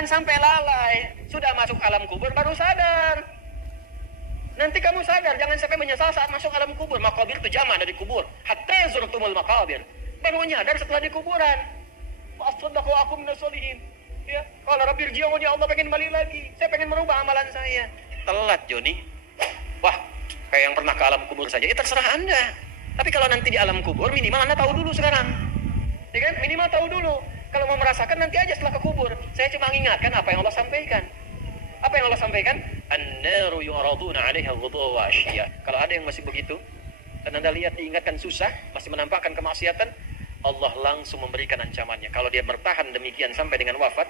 Jangan sampai lalai. Sudah masuk alam kubur baru sadar. Nanti kamu sadar, jangan sampai menyesal saat masuk alam kubur. Makabir itu jamak dari kubur. Hatta zurtumul makabir. Baru nyadar setelah di kuburan. Fa'asaddaqa aku minasolihin. Ya, kalau Rabbi rji'un, ya Allah pengen balik lagi. Saya pengen merubah amalan saya. Telat Joni. Wah, kayak yang pernah ke alam kubur saja. Ya terserah Anda. Tapi kalau nanti di alam kubur, minimal Anda tahu dulu sekarang. Ya kan? Minimal tahu dulu. Kalau mau merasakan nanti aja setelah ke kubur. Saya cuma mengingatkan apa yang Allah sampaikan. Apa yang Allah sampaikan? An-naru yu'raduna 'alaiha ghuduwwan wa 'ashiyya. Kalau ada yang masih begitu dan Anda lihat diingatkan susah, masih menampakkan kemaksiatan, Allah langsung memberikan ancamannya. Kalau dia bertahan demikian sampai dengan wafat,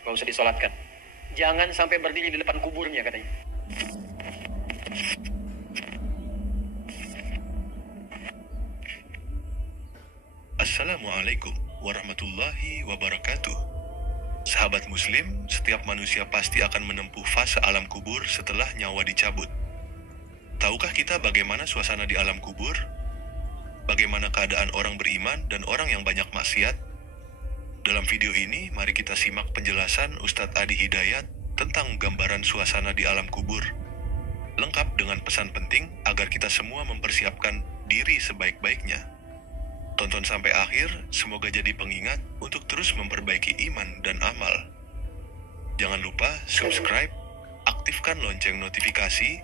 enggak usah disolatkan. Jangan sampai berdiri di depan kuburnya katanya. Assalamualaikum warahmatullahi wabarakatuh. Sahabat muslim, setiap manusia pasti akan menempuh fase alam kubur setelah nyawa dicabut. Tahukah kita bagaimana suasana di alam kubur? Bagaimana keadaan orang beriman dan orang yang banyak maksiat? Dalam video ini, mari kita simak penjelasan Ustadz Adi Hidayat tentang gambaran suasana di alam kubur. Lengkap dengan pesan penting agar kita semua mempersiapkan diri sebaik-baiknya. Tonton sampai akhir, semoga jadi pengingat untuk terus memperbaiki iman dan amal. Jangan lupa subscribe, aktifkan lonceng notifikasi,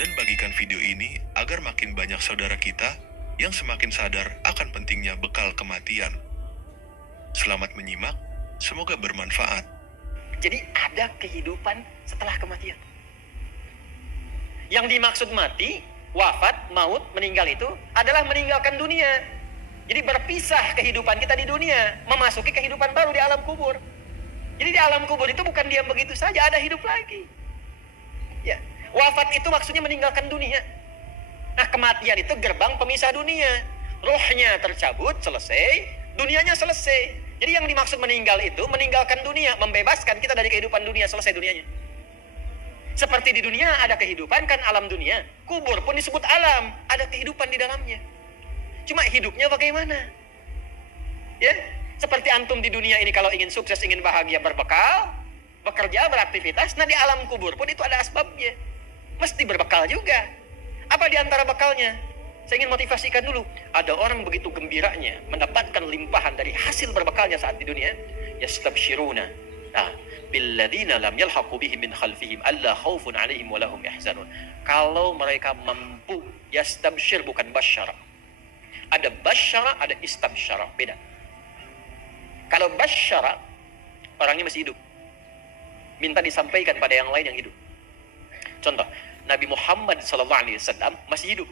dan bagikan video ini agar makin banyak saudara kita yang semakin sadar akan pentingnya bekal kematian. Selamat menyimak, semoga bermanfaat. Jadi ada kehidupan setelah kematian. Yang dimaksud mati, wafat, maut, meninggal itu adalah meninggalkan dunia. Jadi berpisah kehidupan kita di dunia, memasuki kehidupan baru di alam kubur. Jadi di alam kubur itu bukan diam begitu saja, ada hidup lagi. Ya, wafat itu maksudnya meninggalkan dunia. Nah, kematian itu gerbang pemisah dunia. Rohnya tercabut, selesai, dunianya selesai. Jadi yang dimaksud meninggal itu meninggalkan dunia, membebaskan kita dari kehidupan dunia, selesai dunianya. Seperti di dunia ada kehidupan kan alam dunia, kubur pun disebut alam, ada kehidupan di dalamnya. Cuma hidupnya bagaimana? Ya, seperti antum di dunia ini kalau ingin sukses, ingin bahagia, berbekal, bekerja, beraktivitas. Nah di alam kubur pun itu ada asbabnya. Mesti berbekal juga. Apa di antara bekalnya? Saya ingin motivasikan dulu. Ada orang begitu gembiranya mendapatkan limpahan dari hasil berbekalnya saat di dunia. Yastabshiruna. Nah, billadzina lam yalhaqu bihim min khalfihim alla khaufun 'alaihim wa lahum yahzanun. Kalau mereka mampu, yastabshir bukan basyara. Ada basyara, ada istabsyara, beda. Kalau basyara, orangnya masih hidup, minta disampaikan pada yang lain yang hidup. Contoh, Nabi Muhammad SAW masih hidup,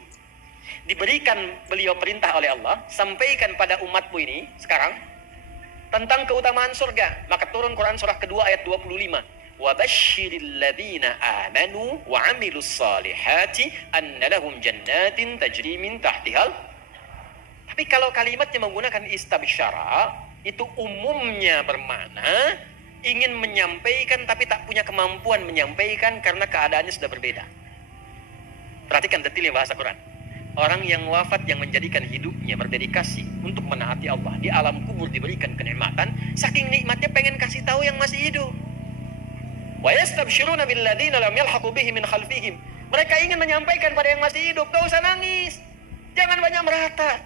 diberikan beliau perintah oleh Allah, sampaikan pada umatmu ini sekarang tentang keutamaan surga. Maka turun Quran surah kedua ayat 25. Wa basyiril ladzina amanu wa 'amilus salihati anna lahum jannatin tajri min tahtihal. Tapi kalau kalimatnya menggunakan istabsyara, itu umumnya bermakna ingin menyampaikan tapi tak punya kemampuan menyampaikan karena keadaannya sudah berbeda. Perhatikan detailnya bahasa Quran. Orang yang wafat yang menjadikan hidupnya berdedikasi untuk menaati Allah, di alam kubur diberikan kenikmatan, saking nikmatnya pengen kasih tahu yang masih hidup. Wa yastabsyiruna billadzina lam yalhaqu bihim min khalfihim. Mereka ingin menyampaikan pada yang masih hidup, gak usah nangis, jangan banyak merata.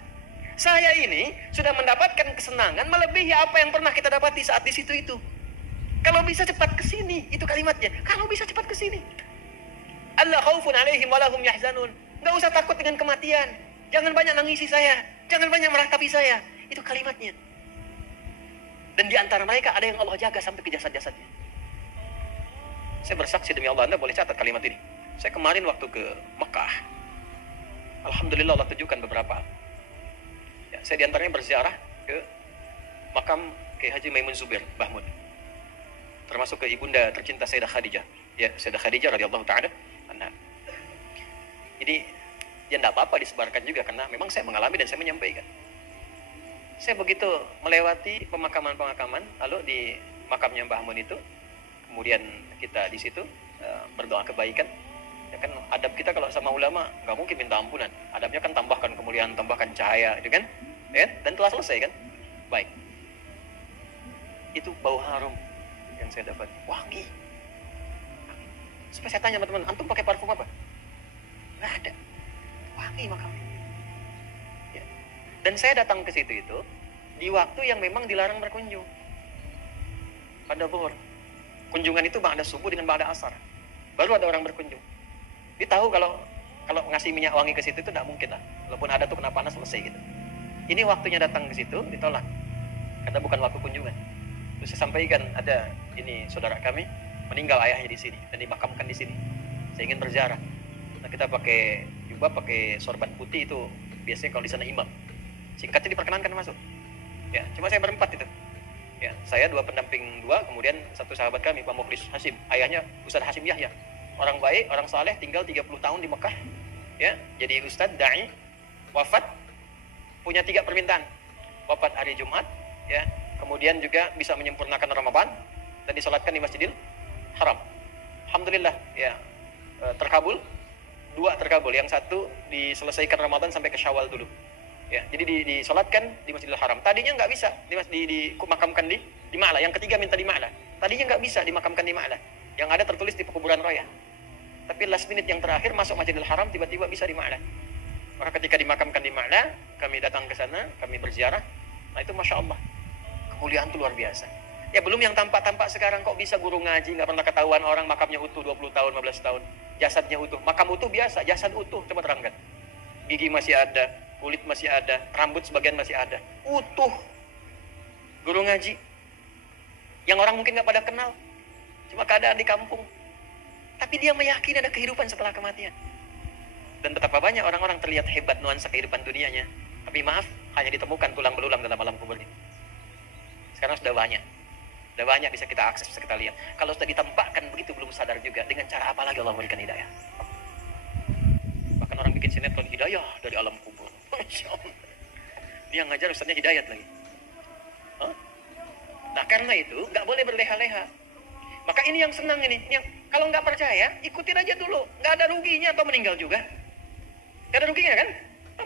Saya ini sudah mendapatkan kesenangan melebihi apa yang pernah kita dapati saat di situ itu. Kalau bisa cepat ke sini, itu kalimatnya. Kalau bisa cepat ke sini. Alla khaufun 'alaihim wa lahum yahzanun. Enggak usah takut dengan kematian. Jangan banyak nangisi saya, jangan banyak meratapi saya. Itu kalimatnya. Dan di antara mereka ada yang Allah jaga sampai ke jasad-jasadnya. Saya bersaksi demi Allah, Anda boleh catat kalimat ini. Saya kemarin waktu ke Mekah, alhamdulillah Allah tunjukkan beberapa. Saya diantaranya berziarah ke makam Kiai Haji Maimun Zubair, Mbah Mun. Termasuk ke ibunda tercinta Sayyidah Khadijah. Ya, Sayyidah Khadijah radhiyallahu ta'ala anha. Ini ya enggak apa-apa disebarkan juga karena memang saya mengalami dan saya menyampaikan. Saya begitu melewati pemakaman-pemakaman, lalu di makamnya Mbah Mun itu, kemudian kita di situ berdoa kebaikan. Ya kan adab kita kalau sama ulama nggak mungkin minta ampunan. Adabnya kan tambahkan kemuliaan, tambahkan cahaya, itu kan? Ya, dan telah selesai kan? Baik. Itu bau harum. yang saya dapat. Wangi. Sampai saya tanya teman-teman, antum pakai parfum apa? Nggak ada. Wangi makamnya. Ya. Dan saya datang ke situ itu di waktu yang memang dilarang berkunjung. Pada zuhur. Kunjungan itu ba'da subuh dengan ba'da asar. Baru ada orang berkunjung. Dia tahu kalau ngasih minyak wangi ke situ itu tidak mungkin lah. Walaupun ada tuh kena panas selesai gitu. Ini waktunya datang ke situ ditolak. Karena bukan waktu kunjungan. Terus saya sampaikan ada ini saudara kami meninggal ayahnya di sini dan dimakamkan di sini. Saya ingin berziarah. Nah, kita pakai jubah, pakai sorban putih itu biasanya kalau di sana imam. Singkatnya diperkenankan masuk. Ya, cuma saya berempat itu. Ya, saya 2 pendamping 2, kemudian 1 sahabat kami Pak Mukhlis Hasim, ayahnya Ustaz Hasim Yahya. Orang baik, orang saleh, tinggal 30 tahun di Mekah. Ya, jadi ustaz dai, wafat punya 3 permintaan. Wafat hari Jumat, ya. Kemudian juga bisa menyempurnakan Ramadan dan disolatkan di Masjidil Haram. Alhamdulillah, ya. Terkabul. 2 terkabul, yang 1 diselesaikan Ramadan sampai ke Syawal dulu. Ya, jadi disolatkan di Masjidil Haram. Tadinya nggak bisa dimakamkan di Ma'la. Yang ketiga minta di Ma'la. Tadinya nggak bisa dimakamkan di Ma'la. Yang ada tertulis di pekuburan raya. Tapi last minute yang terakhir masuk Masjidil Haram tiba-tiba bisa di Ma'la. Maka ketika dimakamkan di Ma'la, kami datang ke sana, kami berziarah. Nah itu Masya Allah, kemuliaan itu luar biasa. Ya belum yang tampak-tampak sekarang, kok bisa guru ngaji nggak pernah ketahuan orang makamnya utuh 20 tahun, 15 tahun. Jasadnya utuh, makam utuh biasa, jasad utuh, coba terangkan. Gigi masih ada, kulit masih ada, rambut sebagian masih ada, utuh. Guru ngaji yang orang mungkin nggak pada kenal, cuma keadaan di kampung, tapi dia meyakini ada kehidupan setelah kematian. Dan betapa banyak orang-orang terlihat hebat nuansa kehidupan dunianya, tapi maaf, hanya ditemukan tulang belulang dalam alam kubur ini. Sekarang sudah banyak bisa kita akses, bisa kita lihat. Kalau sudah ditempatkan begitu belum sadar juga, dengan cara apa lagi Allah memberikan hidayah? Bahkan orang bikin sinetron hidayah dari alam kubur. Masya Allah. Dia ngajar ustaznya hidayat lagi. Huh? Nah karena itu nggak boleh berleha-leha. Maka ini yang senang ini. Yang kalau nggak percaya ikutin aja dulu. Nggak ada ruginya atau meninggal juga. Nggak ada ruginya kan?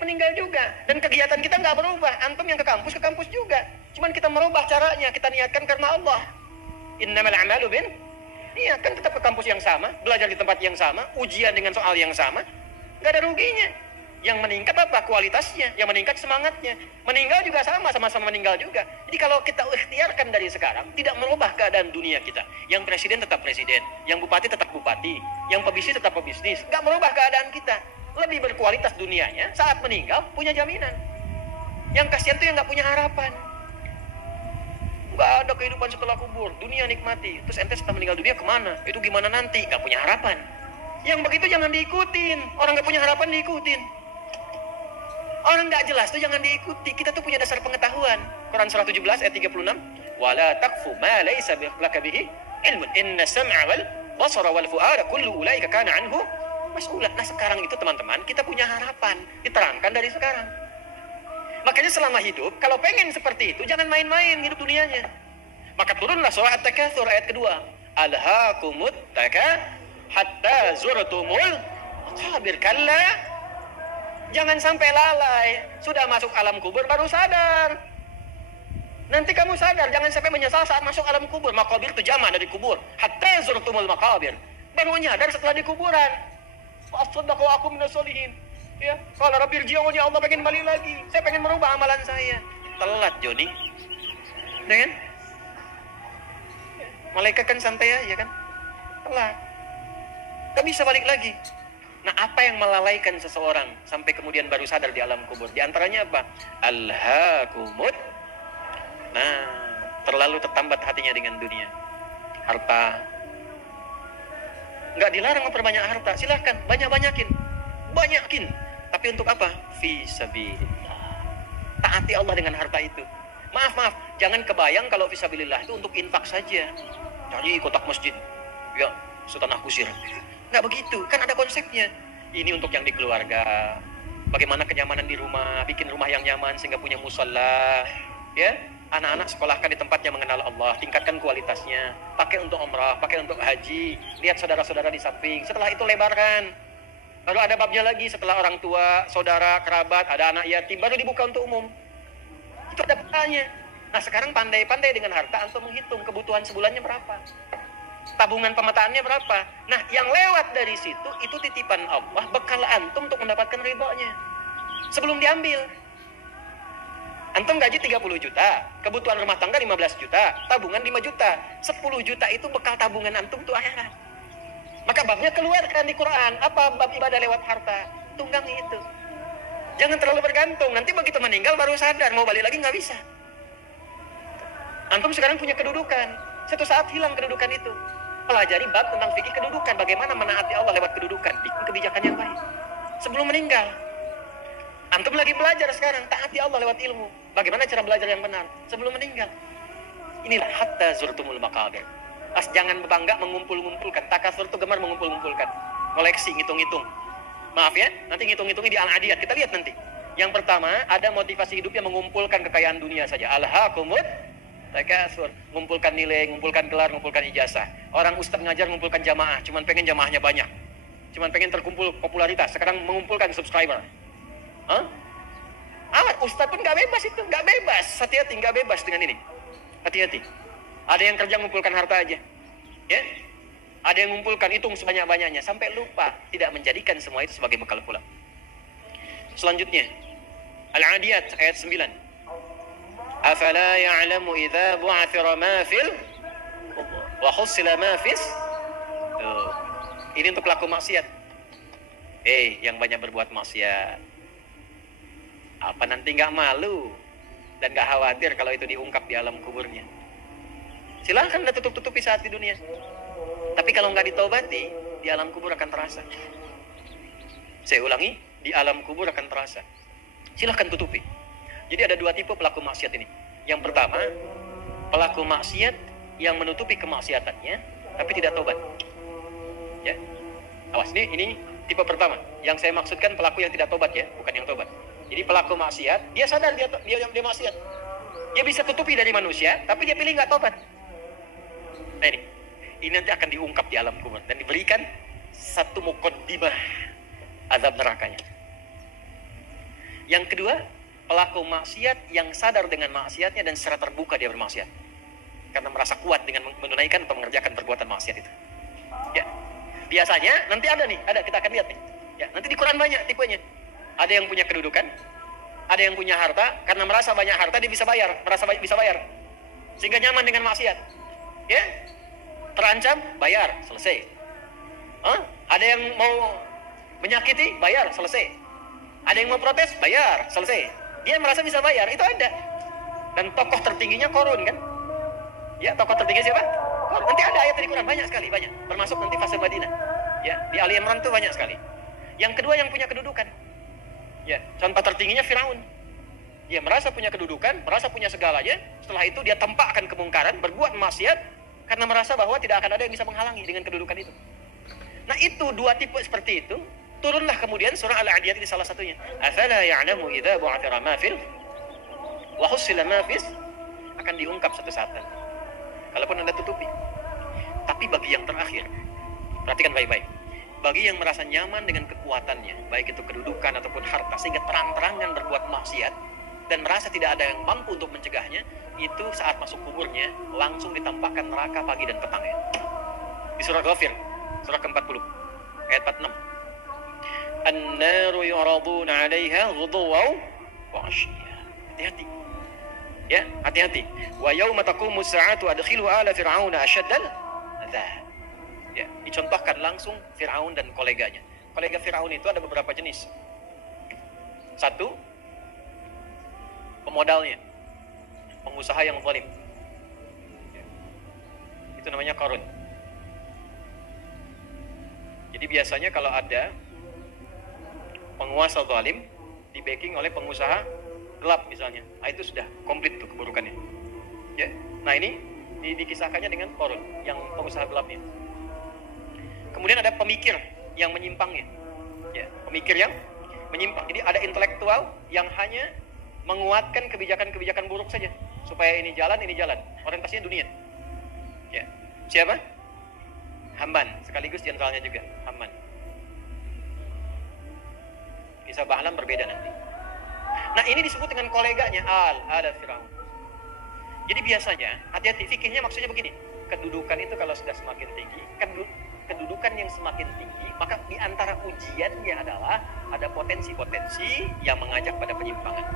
Meninggal juga. Dan kegiatan kita nggak berubah. Antum yang ke kampus juga. Cuman kita merubah caranya. Kita niatkan karena Allah. Innamal a'malu bin niat, kan tetap ke kampus yang sama, belajar di tempat yang sama, ujian dengan soal yang sama. Nggak ada ruginya. Yang meningkat apa? Kualitasnya. Yang meningkat semangatnya. Meninggal juga sama-sama meninggal juga. Jadi kalau kita ikhtiarkan dari sekarang, tidak merubah keadaan dunia kita. Yang presiden tetap presiden, yang bupati tetap bupati, yang pebisnis tetap pebisnis. Nggak merubah keadaan kita. Lebih berkualitas dunianya, saat meninggal punya jaminan. Yang kasihan tuh yang nggak punya harapan. Nggak ada kehidupan setelah kubur, dunia nikmati. Terus ente setelah meninggal dunia kemana? Itu gimana nanti? Nggak punya harapan. Yang begitu jangan diikutin. Orang nggak punya harapan diikutin. Orang nggak jelas tuh jangan diikuti. Kita tuh punya dasar pengetahuan. Quran surah 17 ayat 36. Wala taqfu ma laysa laka bihi ilmun. Inna sam'a wal basara wal fu'ada kullu ulaika kana anhu mas'ulan. Nah sekarang itu teman-teman kita punya harapan. Diterangkan dari sekarang. Makanya selama hidup kalau pengen seperti itu jangan main-main hidup dunianya. Maka turunlah surah At-Takatsur ayat kedua. Alhaakumut takatsur hatta zurtumul maqabir. Kalla. Jangan sampai lalai. Sudah masuk alam kubur baru sadar. Nanti kamu sadar. Jangan sampai menyesal saat masuk alam kubur. Maqabir itu jamak dari kubur. Hatta zurtumul maqabir. Baru nyadar setelah di kuburan. Fa'asaddaqu wa aku minas sholihin. Ya, kalau Rabbil Ji'un ya Allah pengen balik lagi. Saya pengen merubah amalan saya. Telat Joni. Dengan malaikat kan santai aja kan. Telat. Gak bisa balik lagi. Nah, apa yang melalaikan seseorang sampai kemudian baru sadar di alam kubur? Di antaranya apa? Alhaakumut. Nah, terlalu tertambat hatinya dengan dunia. Harta. Nggak dilarang memperbanyak harta. Silahkan, banyakin. Tapi untuk apa? Fi sabilillah. Taati Allah dengan harta itu. Maaf. Jangan kebayang kalau fi sabilillah itu untuk infak saja. Cari kotak masjid. Ya, setanah kusir. Nggak begitu, kan ada konsepnya. Ini untuk yang di keluarga. Bagaimana kenyamanan di rumah, bikin rumah yang nyaman sehingga punya musalla. Ya, anak-anak sekolahkan di tempat yang mengenal Allah, tingkatkan kualitasnya. Pakai untuk umrah, pakai untuk haji. Lihat saudara-saudara di samping. Setelah itu lebarkan. Baru ada babnya lagi setelah orang tua, saudara, kerabat, ada anak yatim, baru dibuka untuk umum. Itu ada petanya. Nah sekarang pandai-pandai dengan harta antum menghitung kebutuhan sebulannya berapa, tabungan pemetaannya berapa. Nah yang lewat dari situ itu titipan Allah, bekal antum untuk mendapatkan ridhonya sebelum diambil. Antum gaji 30 juta, kebutuhan rumah tangga 15 juta, tabungan 5 juta, 10 juta itu bekal tabungan antum tuh akhirat. Maka babnya keluarkan di Quran. Apa bab ibadah lewat harta? Tunggangi itu. Jangan terlalu bergantung, nanti begitu meninggal baru sadar, mau balik lagi nggak bisa. Antum sekarang punya kedudukan, suatu saat hilang kedudukan itu. Pelajari bab tentang fikih kedudukan, bagaimana menaati Allah lewat kedudukan, bikin kebijakan yang baik sebelum meninggal. Antum lagi belajar sekarang, taati Allah lewat ilmu, bagaimana cara belajar yang benar sebelum meninggal. Inilah hatta zurtumul maqabir. Jangan bangga mengumpul-ngumpulkan. Takasur itu gemar mengumpul-ngumpulkan, koleksi, ngitung-ngitung. Maaf ya, nanti ngitung-ngitungnya di Al-Adiyat, kita lihat nanti. Yang pertama, ada motivasi hidupnya mengumpulkan kekayaan dunia saja. Alhaakumut takasur, ngumpulkan nilai, ngumpulkan gelar, ngumpulkan ijazah. Orang ustadz ngajar ngumpulkan jamaah, cuman pengen jamaahnya banyak, cuman pengen terkumpul popularitas. Sekarang mengumpulkan subscriber. Ustadz pun nggak bebas itu, nggak bebas. Hati-hati, nggak bebas dengan ini. Hati-hati. Ada yang kerja ngumpulkan harta aja, ya. Ada yang ngumpulkan hitung sebanyak-banyaknya sampai lupa tidak menjadikan semua itu sebagai bekal pulang. Selanjutnya, Al-Adiyat ayat 9. Afala ya'lamu idza bu'athira ma fil wa husila ma fis. Ini untuk pelaku maksiat. Yang banyak berbuat maksiat. Apa nanti nggak malu dan nggak khawatir kalau itu diungkap di alam kuburnya? Silahkan dah tutup-tutupi saat di dunia. Tapi kalau nggak ditobati, di alam kubur akan terasa. Saya ulangi, di alam kubur akan terasa. Silahkan tutupi. Jadi ada dua tipe pelaku maksiat ini. Yang pertama, pelaku maksiat yang menutupi kemaksiatannya, tapi tidak tobat. Ya, awas, ini tipe pertama. Yang saya maksudkan pelaku yang tidak tobat ya, bukan yang tobat. Jadi pelaku maksiat, dia sadar dia maksiat. Dia bisa tutupi dari manusia, tapi dia pilih nggak tobat. Nah ini nanti akan diungkap di alam kubur dan diberikan satu muqaddimah azab nerakanya. Yang kedua, pelaku maksiat yang sadar dengan maksiatnya dan secara terbuka dia bermaksiat karena merasa kuat dengan menunaikan atau mengerjakan perbuatan maksiat itu. Ya, biasanya nanti ada kita akan lihat nih. Ya, nanti di Quran banyak tipenya. Ada yang punya kedudukan, ada yang punya harta, karena merasa banyak harta dia bisa bayar, bisa bayar, sehingga nyaman dengan maksiat. Ya, terancam, bayar, selesai. Ada yang mau menyakiti, bayar, selesai. Ada yang mau protes, bayar, selesai. Dia merasa bisa bayar, itu ada. Dan tokoh tertingginya Qarun kan? Ya, tokoh tertinggi siapa? Qarun. Nanti ada ayat di Quran banyak sekali, banyak. Termasuk nanti fase Madinah. Ya, di Ali Imran itu banyak sekali. Yang kedua yang punya kedudukan. Ya, contoh tertingginya Firaun. Dia merasa punya kedudukan, merasa punya segalanya. Setelah itu dia tampakkan kemungkaran, berbuat maksiat karena merasa bahwa tidak akan ada yang bisa menghalangi dengan kedudukan itu. Nah, itu dua tipe seperti itu. Turunlah kemudian surah Al-Adiyat ini salah satunya. Afala ya'lamu idza bu'athira ma fil wa husila ma fis, akan diungkap satu saat nanti. Kalaupun Anda tutupi. Tapi bagi yang terakhir, perhatikan baik-baik. Bagi yang merasa nyaman dengan kekuatannya, baik itu kedudukan ataupun harta, sehingga terang-terangan berbuat maksiat dan merasa tidak ada yang mampu untuk mencegahnya, itu saat masuk kuburnya langsung ditampakkan neraka pagi dan petang ya. Di surah Ghafir, surah ke-40, ayat 46. An-naru yuraduna 'alaiha ghuduwan wa 'ashiyya. Hati-hati. Ya, hati-hati. Wa yauma taqumu as-sa'atu adkhilu ala fir'auna asyaddal 'adzab. Ya, dicontohkan langsung Firaun dan koleganya. Kolega Firaun itu ada beberapa jenis. Satu, pemodalnya, pengusaha yang zalim. Ya. Itu namanya Qarun. Jadi biasanya kalau ada penguasa zalim di backing oleh pengusaha gelap misalnya, nah itu sudah komplit tuh keburukannya. Ya. Nah ini dikisahkannya dengan Qarun yang pengusaha gelapnya. Kemudian ada pemikir yang menyimpangnya, ya, pemikir yang menyimpang. Jadi ada intelektual yang hanya menguatkan kebijakan-kebijakan buruk saja supaya ini jalan, orientasinya dunia. Ya, siapa? Haman, sekaligus jenderalnya juga, Haman. Kisah Bahlam berbeda nanti. Nah ini disebut dengan koleganya ada Firaun. Jadi biasanya, hati-hati, fikihnya maksudnya begini. Kedudukan itu kalau sudah semakin tinggi, kedudukan yang semakin tinggi, maka di antara ujiannya adalah ada potensi-potensi yang mengajak pada penyimpangan.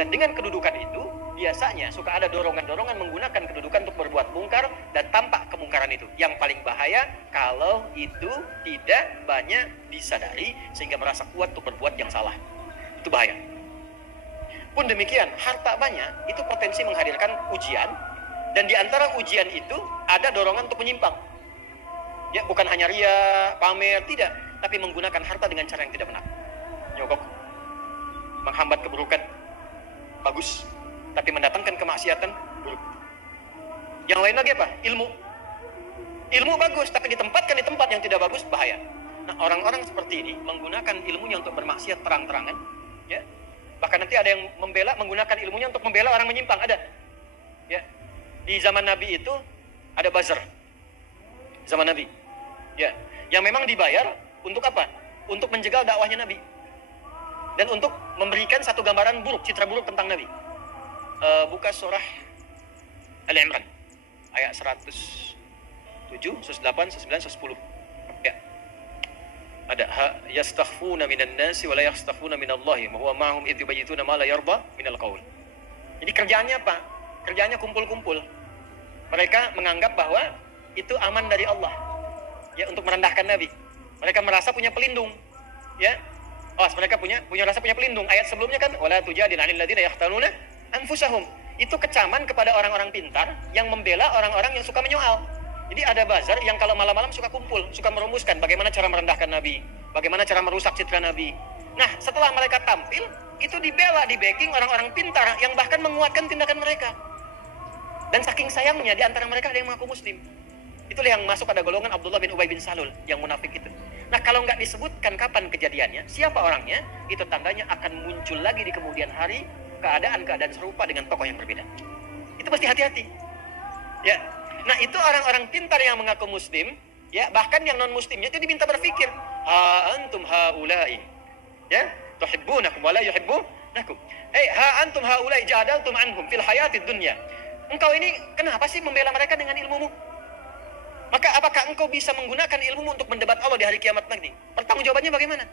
Dan dengan kedudukan itu, biasanya suka ada dorongan-dorongan menggunakan kedudukan untuk berbuat mungkar dan tampak kemungkaran itu. Yang paling bahaya kalau itu tidak banyak disadari sehingga merasa kuat untuk berbuat yang salah. Itu bahaya. Pun demikian, harta banyak itu potensi menghadirkan ujian, dan di antara ujian itu ada dorongan untuk menyimpang. Ya, bukan hanya ria, pamer, tidak, tapi menggunakan harta dengan cara yang tidak benar. Nyogok, menghambat keburukan, bagus, tapi mendatangkan kemaksiatan, buruk. Yang lain lagi apa? Ilmu bagus, tapi ditempatkan di tempat yang tidak bagus, bahaya. Nah, orang-orang seperti ini menggunakan ilmunya untuk bermaksiat terang-terangan, ya. Bahkan nanti ada yang menggunakan ilmunya untuk membela orang menyimpang, ada. Ya. Di zaman Nabi itu ada buzzer. Zaman Nabi. Ya, yang memang dibayar untuk apa? Untuk menjegal dakwahnya Nabi. Dan untuk memberikan satu gambaran buruk, citra buruk tentang Nabi. Buka surah Al-Imran ayat 107, 108, 109, 110. Ya. Ada yastakhfuna minan nasi wa la yastakhfuna minallahi wa huwa ma'hum idh yubayyituna ma la yarda minal qaul. Jadi kerjaannya apa? Kerjaannya kumpul-kumpul. Mereka menganggap bahwa itu aman dari Allah. Ya, untuk merendahkan Nabi. Mereka merasa punya pelindung. Ya. Mereka punya rasa punya pelindung. Ayat sebelumnya kan wala tujadil 'anil ladzina yahtanuna anfusahum. Itu kecaman kepada orang-orang pintar yang membela orang-orang yang suka menyoal. Jadi ada bazar yang kalau malam-malam suka kumpul, suka merumuskan bagaimana cara merendahkan Nabi, bagaimana cara merusak citra Nabi. Nah, setelah mereka tampil, itu dibela, di backing orang-orang pintar yang bahkan menguatkan tindakan mereka. Dan saking sayangnya di antara mereka ada yang mengaku muslim. Itulah yang masuk pada golongan Abdullah bin Ubay bin Salul, yang munafik itu. Nah, kalau nggak disebutkan kapan kejadiannya, siapa orangnya, itu tandanya akan muncul lagi di kemudian hari keadaan-keadaan serupa dengan tokoh yang berbeda. Itu pasti hati-hati. Ya. Nah, itu orang-orang pintar yang mengaku muslim, ya, bahkan yang non-muslimnya itu diminta berpikir, ha antum haula'i, ya, tuhibbunakum wa la yuhibbunakum. Ha antum haula'i jadaltum anhum fil hayatid dunya. Engkau ini kenapa sih membela mereka dengan ilmumu? Maka apakah engkau bisa menggunakan ilmumu untuk mendebat Allah di hari kiamat nanti? Pertanggungjawabannya bagaimana?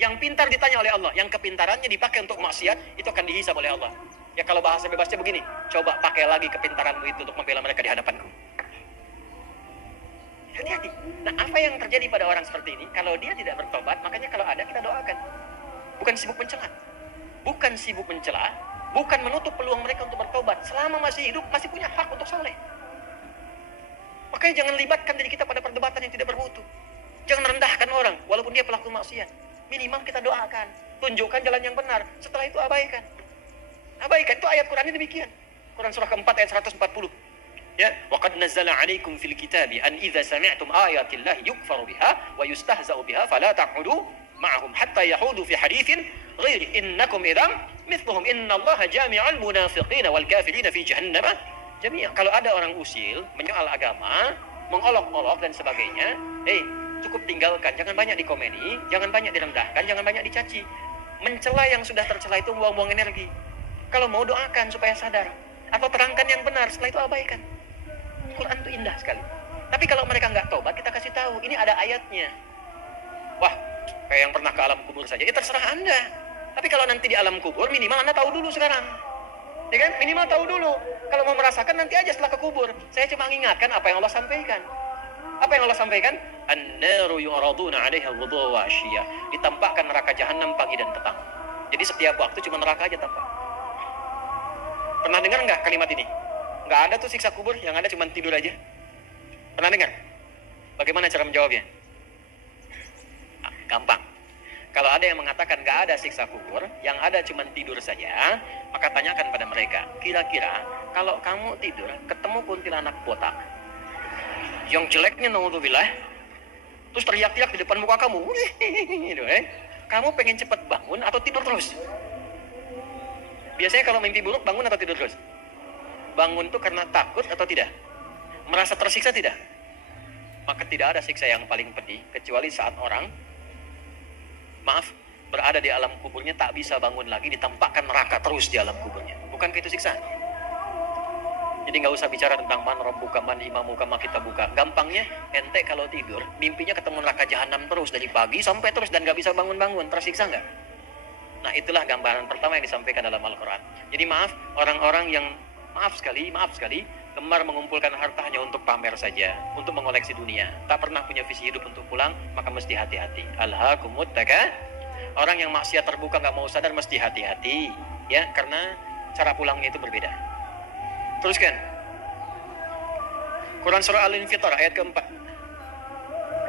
Yang pintar ditanya oleh Allah, yang kepintarannya dipakai untuk maksiat, itu akan dihisab oleh Allah. Ya, kalau bahasa bebasnya begini, coba pakai lagi kepintaranmu itu untuk membela mereka di hadapanku. Hati-hati. Nah, apa yang terjadi pada orang seperti ini? Kalau dia tidak bertobat, makanya kalau ada kita doakan. Bukan sibuk mencela. Bukan menutup peluang mereka untuk bertobat. Selama masih hidup, masih punya hak untuk saleh. Makanya jangan libatkan diri kita pada perdebatan yang tidak bermutu. Jangan rendahkan orang, walaupun dia pelaku maksiat. Minimal kita doakan. Tunjukkan jalan yang benar. Setelah itu abaikan. Itu ayat Qurannya demikian. Quran surah keempat ayat 140. Ya, wa qad nazzala 'alaikum fil kitabi an idza sami'tum ayatillahi yukfaru biha wa yustahza'u biha fala taq'udu ma'ahum hatta yahudu fi haditsin ghairi innakum idzan mithluhum innallaha jami'ul munafiqina wal kafirina fi jahannam jami'a. Kalau ada orang usil menyoal agama, mengolok-olok dan sebagainya, cukup tinggalkan, jangan banyak dikomeni, jangan banyak direndahkan, jangan banyak dicaci. Mencela yang sudah tercela itu buang-buang energi. Kalau mau doakan supaya sadar, atau terangkan yang benar, setelah itu abaikan. Quran itu indah sekali. Tapi kalau mereka nggak tobat, kita kasih tahu, ini ada ayatnya. Wah, kayak yang pernah ke alam kubur saja, ya terserah Anda. Tapi kalau nanti di alam kubur, minimal Anda tahu dulu sekarang. Ya kan? Minimal tahu dulu. Kalau mau merasakan nanti aja setelah ke kubur. Saya cuma mengingatkan apa yang Allah sampaikan. Apa yang Allah sampaikan? An-naru yu'raduna 'alaiha ghudwa wa 'ashiyya. Ditampakkan neraka jahanam pagi dan petang. Jadi setiap waktu cuma neraka aja tampak. Pernah dengar nggak kalimat ini? Nggak ada tuh siksa kubur, yang ada cuma tidur aja. Pernah dengar? Bagaimana cara menjawabnya? Gampang. Kalau ada yang mengatakan nggak ada siksa kubur, yang ada cuma tidur saja, maka tanyakan pada mereka, kira-kira kalau kamu tidur ketemu kuntilanak botak, yang jeleknya naudzubillah, terus teriak-teriak di depan muka kamu, kamu pengen cepat bangun atau tidur terus? Biasanya kalau mimpi buruk bangun atau tidur terus? Bangun itu karena takut atau tidak? Merasa tersiksa tidak? Maka tidak ada siksa yang paling pedih kecuali saat orang berada di alam kuburnya tak bisa bangun lagi, ditampakkan neraka terus di alam kuburnya. Bukankah itu siksaan? Jadi nggak usah bicara tentang man rabbuka man imamuka mah kita buka. Gampangnya, ente kalau tidur, mimpinya ketemu neraka jahanam terus dari pagi sampai terus dan nggak bisa bangun-bangun, tersiksa nggak? Nah itulah gambaran pertama yang disampaikan dalam Al-Quran. Jadi maaf, orang-orang yang maaf sekali, gemar mengumpulkan harta hanya untuk pamer saja, untuk mengoleksi dunia, tak pernah punya visi hidup untuk pulang, maka mesti hati-hati. Alhaakumut takatsur. Orang yang maksiat terbuka nggak mau sadar mesti hati-hati, ya, karena cara pulangnya itu berbeda. Teruskan. Quran surah Al-Infitar ayat keempat.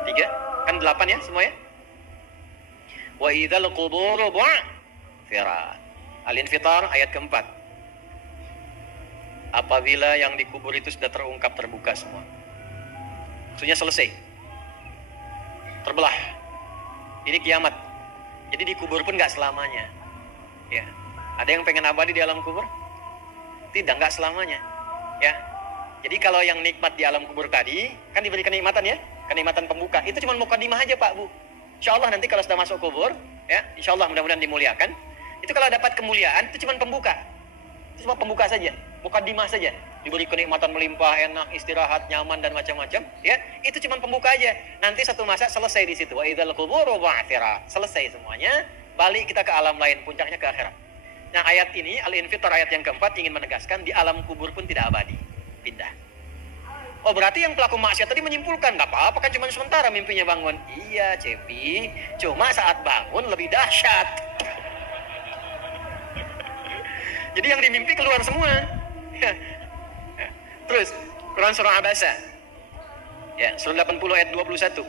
Ketiga, kan 8 ya semua ya. Wa idzal quburu bu'thirat. Al-Infitar ayat keempat. Apabila yang dikubur itu sudah terungkap, terbuka semua. Maksudnya selesai. Terbelah. Ini kiamat. Jadi dikubur pun nggak selamanya. Ya. Ada yang pengen abadi di alam kubur? Tidak, nggak selamanya. Ya. Jadi kalau yang nikmat di alam kubur tadi, kan diberi kenikmatan ya, kenikmatan pembuka. Itu cuma mukadimah aja Pak Bu. Insya Allah nanti kalau sudah masuk kubur, ya, insya Allah mudah-mudahan dimuliakan. Itu kalau dapat kemuliaan itu cuma pembuka. Itu cuma pembuka saja, mukadimah saja. Diberi kenikmatan melimpah, enak, istirahat, nyaman dan macam-macam. Ya, itu cuma pembuka aja. Nanti satu masa selesai di situ. Wa idzal quburu bu'thirat. Selesai semuanya. Balik kita ke alam lain, puncaknya ke akhirat. Nah ayat ini, Al-Infitar ayat yang keempat ingin menegaskan di alam kubur pun tidak abadi. Pindah. Oh berarti yang pelaku maksiat tadi menyimpulkan, nggak apa-apa kan cuma sementara mimpinya bangun. Iya Cepi, cuma saat bangun lebih dahsyat. Jadi yang dimimpi keluar semua. Terus, Quran surah Abasa. Ya, surah 80 ayat 21.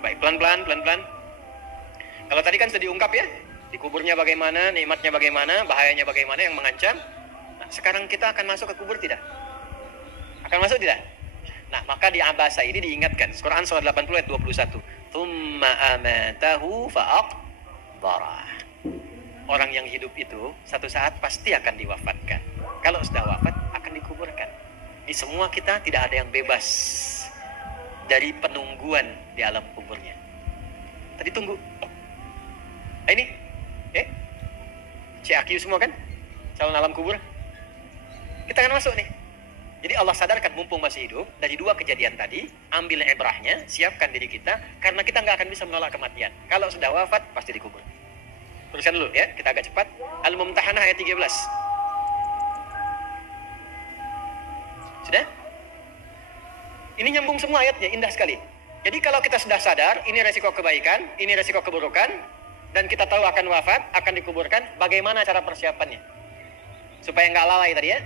Baik, pelan-pelan. Kalau tadi kan sudah diungkap ya, di kuburnya bagaimana, nikmatnya bagaimana, bahayanya bagaimana yang mengancam. Nah, sekarang kita akan masuk ke kubur tidak? Akan masuk tidak? Nah, maka di Abasa ini diingatkan. Quran surah 80 ayat 21. Tsumma amatahu fa'aqbarah. Orang yang hidup itu satu saat pasti akan diwafatkan. Kalau sudah wafat akan dikuburkan. Di semua kita tidak ada yang bebas dari penungguan di alam kuburnya. Tadi tunggu. Ini, CAQ semua kan? Calon alam kubur. Kita akan masuk nih. Jadi Allah sadarkan mumpung masih hidup dari dua kejadian tadi, ambil ibrahnya, siapkan diri kita, karena kita nggak akan bisa menolak kematian. Kalau sudah wafat pasti dikubur. Teruskan dulu ya, kita agak cepat. Al-Mumtahanah ayat 13. Sudah? Ini nyambung semua ayatnya, indah sekali. Jadi kalau kita sudah sadar, ini resiko kebaikan, ini resiko keburukan, dan kita tahu akan wafat, akan dikuburkan, bagaimana cara persiapannya? Supaya nggak lalai tadi ya.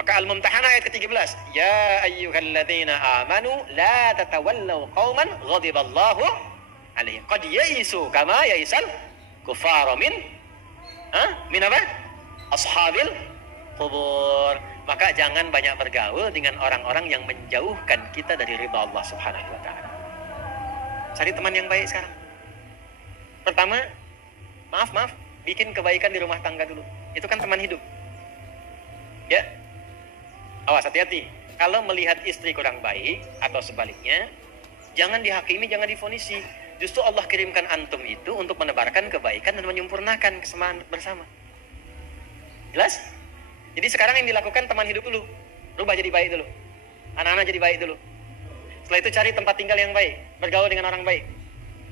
Maka Al-Mumtahanah ayat ke-13. Ya ayyuhalladzina amanu la tatawallaw qauman ghadiballahu alaihim. Qad ya'isu kama ya'isal kufar min apa? Ashabil kubur. Maka jangan banyak bergaul dengan orang-orang yang menjauhkan kita dari ridha Allah Subhanahu wa taala. Cari teman yang baik sekarang. Pertama, maaf, bikin kebaikan di rumah tangga dulu. Itu kan teman hidup. Ya. Awas, hati-hati. Kalau melihat istri kurang baik atau sebaliknya, jangan dihakimi, jangan difonisi. Justru Allah kirimkan antum itu untuk menebarkan kebaikan dan menyempurnakan kesemaan bersama. Jelas? Jadi sekarang yang dilakukan teman hidup dulu. Rubah jadi baik dulu. Anak-anak jadi baik dulu. Setelah itu cari tempat tinggal yang baik. Bergaul dengan orang baik.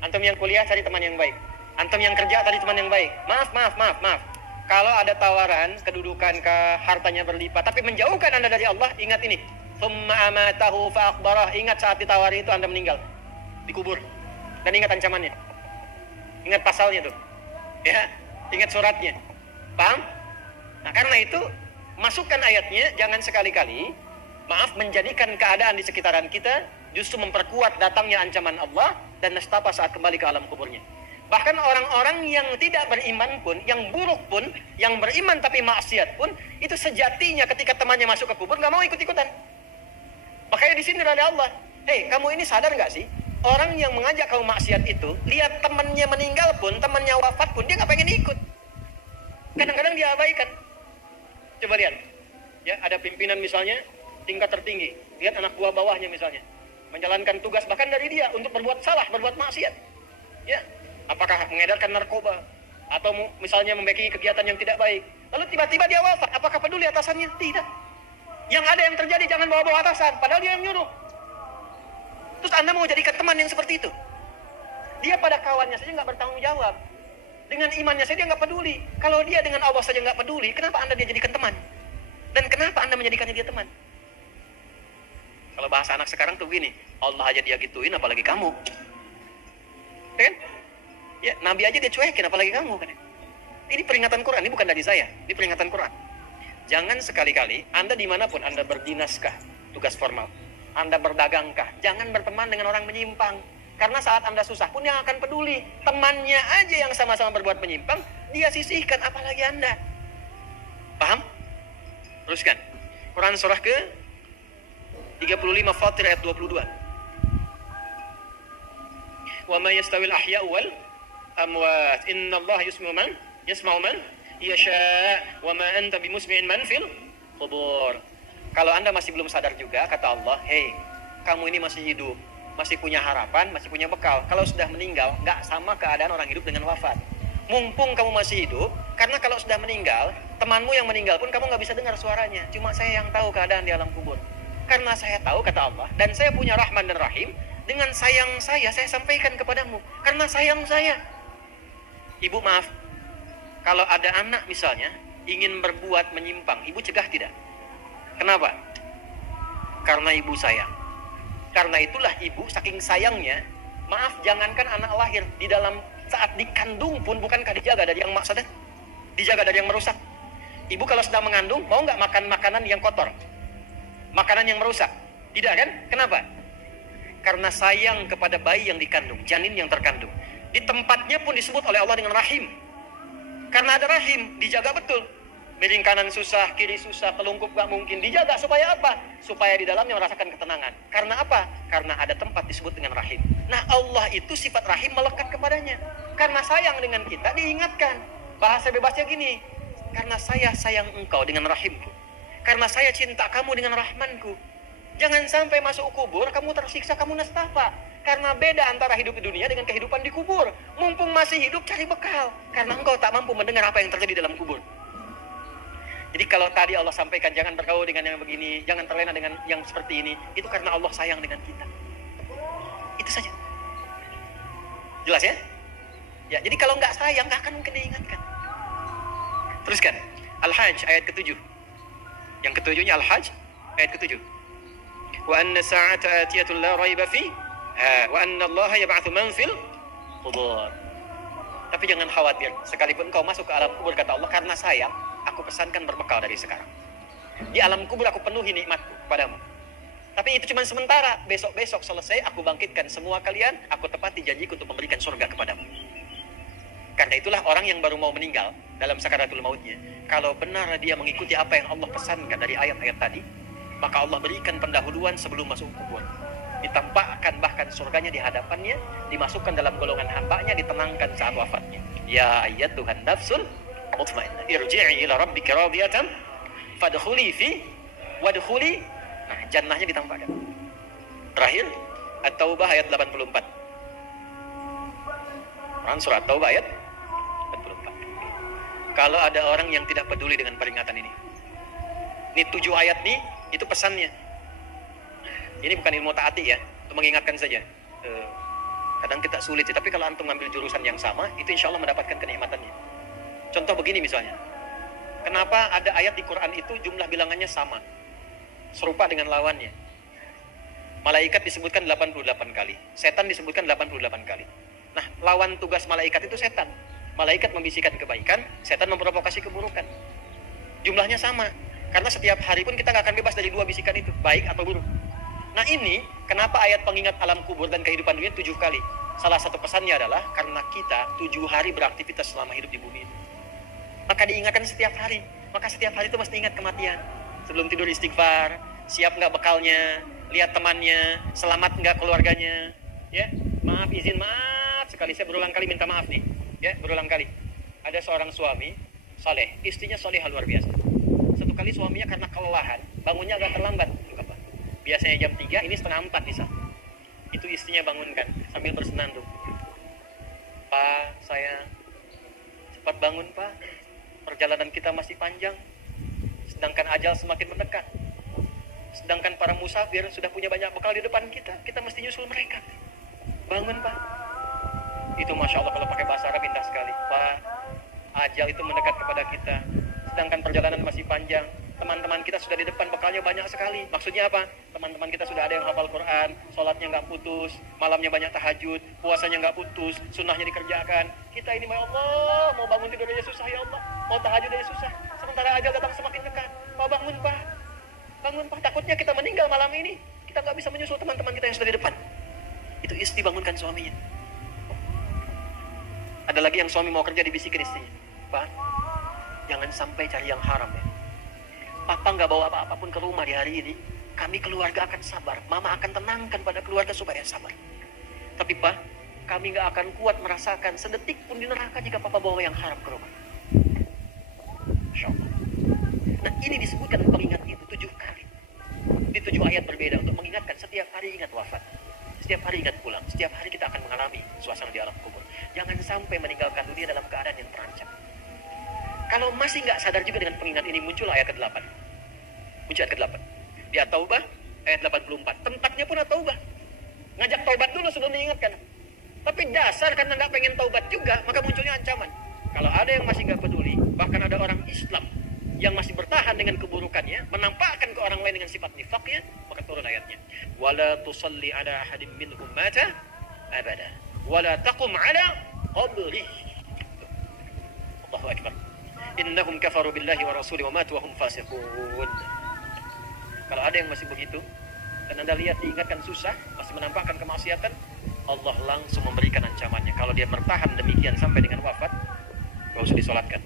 Antum yang kuliah cari teman yang baik. Antum yang kerja cari teman yang baik. Maaf. Kalau ada tawaran, kedudukan, hartanya berlipat, tapi menjauhkan Anda dari Allah, ingat ini. Tsumma amatahu fa'aqbarah. Ingat saat ditawari itu Anda meninggal. Dikubur. Dan ingat ancamannya. Ingat pasalnya tuh. Ya, ingat suratnya. Paham? Nah, karena itu masukkan ayatnya, jangan sekali-kali menjadikan keadaan di sekitaran kita justru memperkuat datangnya ancaman Allah dan nestapa saat kembali ke alam kuburnya. Bahkan orang-orang yang tidak beriman pun, yang buruk pun, yang beriman tapi maksiat pun, itu sejatinya ketika temannya masuk ke kubur nggak mau ikut-ikutan. Makanya di sini ada Allah. Hei, kamu ini sadar nggak sih? Orang yang mengajak kamu maksiat itu, lihat temannya meninggal pun, temannya wafat pun, dia nggak pengen ikut. Kadang-kadang dia abaikan. Coba lihat, ya ada pimpinan misalnya tingkat tertinggi, lihat anak buah bawahnya misalnya menjalankan tugas bahkan dari dia untuk berbuat salah, berbuat maksiat. Ya, apakah mengedarkan narkoba atau misalnya membeki kegiatan yang tidak baik, Lalu tiba-tiba dia wafat, apakah peduli atasannya? Tidak. Yang ada yang terjadi, jangan bawa-bawa atasan, padahal dia yang nyuruh. Terus Anda mau jadikan teman yang seperti itu? Dia pada kawannya saja nggak bertanggung jawab. Dengan imannya saja dia nggak peduli. Kalau dia dengan Allah saja nggak peduli, kenapa Anda dia jadikan teman? Dan kenapa Anda menjadikannya dia teman? Kalau bahasa anak sekarang tuh gini, Allah aja dia gituin, apalagi kamu. Ya kan? Ya, Nabi aja dia cuekin, apalagi kamu kan? Ini peringatan Quran, ini bukan dari saya. Ini peringatan Quran. Jangan sekali-kali, Anda dimanapun, Anda berdinaskah, tugas formal, Anda berdagangkah, jangan berteman dengan orang menyimpang. Karena saat Anda susah pun yang akan peduli. Temannya aja yang sama-sama berbuat menyimpang, dia sisihkan, apalagi Anda. Paham? Teruskan. Quran surah ke 35 Fatir ayat 22. Wa ma yastawil ahya'u wal amwat innallaha yasma'u man yasha' wa ma anta bimusmi'in man fil qubur. Kalau Anda masih belum sadar juga, kata Allah, hei, kamu ini masih hidup, masih punya harapan, masih punya bekal. Kalau sudah meninggal, nggak sama keadaan orang hidup dengan wafat. Mumpung kamu masih hidup, karena kalau sudah meninggal, temanmu yang meninggal pun kamu nggak bisa dengar suaranya. Cuma saya yang tahu keadaan di alam kubur. Karena saya tahu, kata Allah, dan saya punya Rahman dan Rahim, dengan sayang saya sampaikan kepadamu. Karena sayang saya. Ibu maaf, kalau ada anak misalnya, ingin berbuat menyimpang, ibu cegah tidak? Kenapa? Karena ibu sayang. Karena itulah ibu saking sayangnya, maaf, jangankan anak lahir, di dalam saat dikandung pun bukankah dijaga dari yang maksudnya? Dijaga dari yang merusak. Ibu kalau sedang mengandung, mau nggak makan makanan yang kotor? Makanan yang merusak? Tidak kan? Kenapa? Karena sayang kepada bayi yang dikandung, janin yang terkandung. Di tempatnya pun disebut oleh Allah dengan rahim. Karena ada rahim, dijaga betul. Miring kanan susah, kiri susah, telungkup gak mungkin. Dijaga supaya apa? Supaya di dalamnya merasakan ketenangan. Karena apa? Karena ada tempat disebut dengan rahim. Nah, Allah itu sifat rahim melekat kepadanya. Karena sayang dengan kita, diingatkan. Bahasa bebasnya gini, karena saya sayang engkau dengan rahimku. Karena saya cinta kamu dengan rahmanku. Jangan sampai masuk kubur, kamu tersiksa, kamu nestapa. Karena beda antara hidup di dunia dengan kehidupan di kubur. Mumpung masih hidup, cari bekal. Karena engkau tak mampu mendengar apa yang terjadi dalam kubur. Jadi kalau tadi Allah sampaikan, jangan bergaul dengan yang begini, jangan terlena dengan yang seperti ini. Itu karena Allah sayang dengan kita. Itu saja. Jelas ya? Ya, jadi kalau nggak sayang, nggak akan mungkin diingatkan. Teruskan. Al-Hajj ayat ke-7. Yang ketujuhnya Al-Hajj ayat ke-7. Wa anna sa'ata atiyatul la raiba fi wa anna Allah yab'atsu man fil qubur. Tapi jangan khawatir, sekalipun kau masuk ke alam kubur, kata Allah, karena sayang, aku pesankan berbekal dari sekarang. Di alam kubur aku penuhi nikmatku padamu. Tapi itu cuma sementara. Besok-besok selesai, aku bangkitkan semua kalian, aku tepati janjiku untuk memberikan surga kepadamu. Karena itulah orang yang baru mau meninggal dalam sakaratul mautnya, kalau benar dia mengikuti apa yang Allah pesankan dari ayat-ayat tadi, maka Allah berikan pendahuluan sebelum masuk kubur. Ditampakkan bahkan surganya di hadapannya, dimasukkan dalam golongan hambanya, ditenangkan saat wafatnya. Ya ayyatuhan nafsul mutmainnah, irji'i ila rabbika radiyatan fadkhuli fi wadkhuli. Nah, jannahnya ditampakkan. Terakhir, At-Taubah ayat 84. Quran surah At-Taubah ayat 84. Kalau ada orang yang tidak peduli dengan peringatan ini 7 ayat nih, itu pesannya. Ini bukan ilmu taati ya, untuk mengingatkan saja. Kadang kita sulit sih, tapi kalau antum ngambil jurusan yang sama, itu insya Allah mendapatkan kenikmatannya. Contoh begini misalnya, kenapa ada ayat di Quran itu jumlah bilangannya sama, serupa dengan lawannya? Malaikat disebutkan 88 kali, setan disebutkan 88 kali. Nah, lawan tugas malaikat itu setan. Malaikat membisikkan kebaikan, setan memprovokasi keburukan. Jumlahnya sama, karena setiap hari pun kita gak akan bebas dari 2 bisikan itu, baik atau buruk. Nah ini, kenapa ayat pengingat alam kubur dan kehidupan dunia 7 kali? Salah satu pesannya adalah karena kita 7 hari beraktivitas selama hidup di bumi ini. Maka diingatkan setiap hari. Maka setiap hari itu mesti ingat kematian. Sebelum tidur istighfar, siap nggak bekalnya, lihat temannya, selamat nggak keluarganya. Ya, maaf, izin, maaf sekali. Saya berulang kali minta maaf nih. Ya, berulang kali. Ada seorang suami, saleh, istrinya salehah luar biasa. Satu kali suaminya karena kelelahan, bangunnya agak terlambat. Biasanya jam 3, ini setengah 4 bisa. Itu istrinya bangunkan sambil bersenandung. Pak, saya cepat bangun, Pak. Perjalanan kita masih panjang, sedangkan ajal semakin mendekat. Sedangkan para musafir sudah punya banyak bekal di depan kita. Kita mesti nyusul mereka. Bangun, Pak. Itu Masya Allah kalau pakai bahasa Arab indah sekali. Pak, ajal itu mendekat kepada kita. Sedangkan perjalanan masih panjang. Teman-teman kita sudah di depan, bekalnya banyak sekali. Maksudnya apa? Teman-teman kita sudah ada yang hafal Quran, sholatnya nggak putus, malamnya banyak tahajud, puasanya nggak putus, sunnahnya dikerjakan. Kita ini, ya Allah, mau bangun tidur aja susah, ya Allah. Mau tahajud aja susah. Sementara ajal datang semakin dekat. Pak, bangun, Pak. Bangun, Pak. Takutnya kita meninggal malam ini. Kita nggak bisa menyusul teman-teman kita yang sudah di depan. Itu istri bangunkan suaminya. Ada lagi yang suami mau kerja dibisikin istrinya. Pak, jangan sampai cari yang haram ya. Papa nggak bawa apa-apapun ke rumah di hari ini. Kami keluarga akan sabar. Mama akan tenangkan pada keluarga supaya sabar. Tapi Pak, kami nggak akan kuat merasakan sedetik pun di neraka jika Papa bawa yang haram ke rumah. Masya Allah. Nah ini disebutkan pengingat itu 7 kali. Di 7 ayat berbeda untuk mengingatkan setiap hari ingat wafat. Setiap hari ingat pulang. Setiap hari kita akan mengalami suasana di alam kubur. Jangan sampai meninggalkan dunia dalam keadaan yang terancam. Kalau masih nggak sadar juga dengan pengingat ini, muncul ayat ke-8. Muncul ayat ke-8. Di At-Taubah, ayat 84. Tempatnya pun At-Taubah. Ngajak taubat dulu sebelum diingatkan. Tapi dasar karena nggak pengen taubat juga, maka munculnya ancaman. Kalau ada yang masih nggak peduli, bahkan ada orang Islam yang masih bertahan dengan keburukannya, menampakkan ke orang lain dengan sifat nifaknya, maka turun ayatnya. Wala tusalli ala ahadim minhum mata abada. Wala taqum ala qabrih. Allahu Akbar. Innahum kafaru billahi wa rasuli wa matu wa hum fasiqun. Kalau ada yang masih begitu dan Anda lihat diingatkan susah, masih menampakkan kemaksiatan, Allah langsung memberikan ancamannya. Kalau dia bertahan demikian sampai dengan wafat, gak usah disolatkan.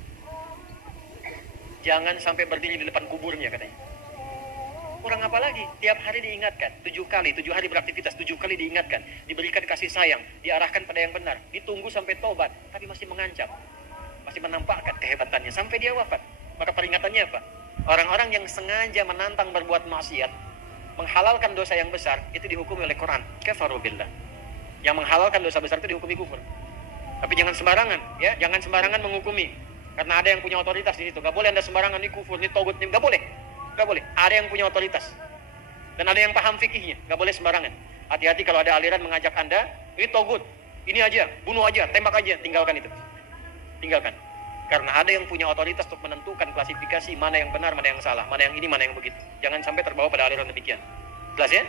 Jangan sampai berdiri di depan kuburnya katanya. Kurang apa lagi? Tiap hari diingatkan 7 kali, 7 hari beraktivitas, 7 kali diingatkan, diberikan kasih sayang, diarahkan pada yang benar, ditunggu sampai tobat, tapi masih mengancam. Masih menampakkan kehebatannya sampai dia wafat. Maka peringatannya apa? Orang-orang yang sengaja menantang berbuat maksiat, menghalalkan dosa yang besar, itu dihukumi oleh Quran. Kafaru billah. Yang menghalalkan dosa besar itu dihukumi kufur. Tapi jangan sembarangan, ya, jangan sembarangan menghukumi. Karena ada yang punya otoritas di situ. Gak boleh Anda sembarangan, ini kufur, ini togut, ini gak boleh. Gak boleh. Ada yang punya otoritas. Dan ada yang paham fikihnya. Gak boleh sembarangan. Hati-hati kalau ada aliran mengajak Anda, ini togut, ini aja, bunuh aja, tembak aja, tinggalkan itu. Tinggalkan. Karena ada yang punya otoritas untuk menentukan klasifikasi mana yang benar, mana yang salah, mana yang ini, mana yang begitu. Jangan sampai terbawa pada aliran demikian. Jelas ya?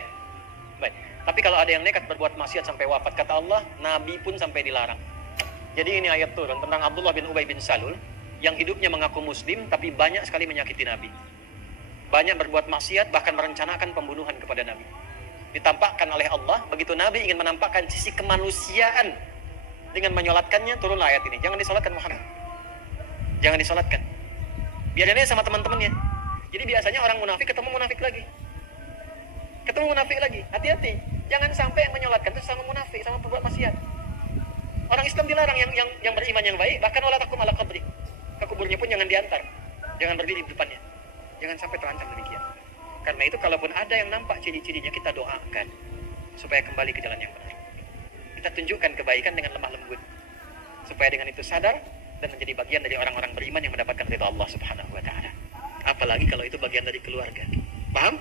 Baik. Tapi kalau ada yang nekat berbuat maksiat sampai wafat, kata Allah, Nabi pun sampai dilarang. Jadi ini ayat turun tentang Abdullah bin Ubay bin Salul yang hidupnya mengaku muslim tapi banyak sekali menyakiti Nabi. Banyak berbuat maksiat, bahkan merencanakan pembunuhan kepada Nabi. Ditampakkan oleh Allah, begitu Nabi ingin menampakkan sisi kemanusiaan dengan menyolatkannya, turun ayat ini. Jangan disolatkan Muhammad. Jangan disolatkan. Biar dia sama teman-temannya. Jadi biasanya orang munafik ketemu munafik lagi. Ketemu munafik lagi. Hati-hati. Jangan sampai yang menyolatkan itu sama munafik, sama berbuat maksiat. Orang Islam dilarang yang beriman yang baik, bahkan wala takum ala qabri. Ke kuburnya pun jangan diantar. Jangan berdiri di depannya. Jangan sampai terancam demikian. Karena itu kalaupun ada yang nampak ciri-cirinya, kita doakan supaya kembali ke jalan yang benar. Kita tunjukkan kebaikan dengan lemah lembut, supaya dengan itu sadar dan menjadi bagian dari orang-orang beriman yang mendapatkan ridha Allah Subhanahu wa taala. Apalagi kalau itu bagian dari keluarga. Paham?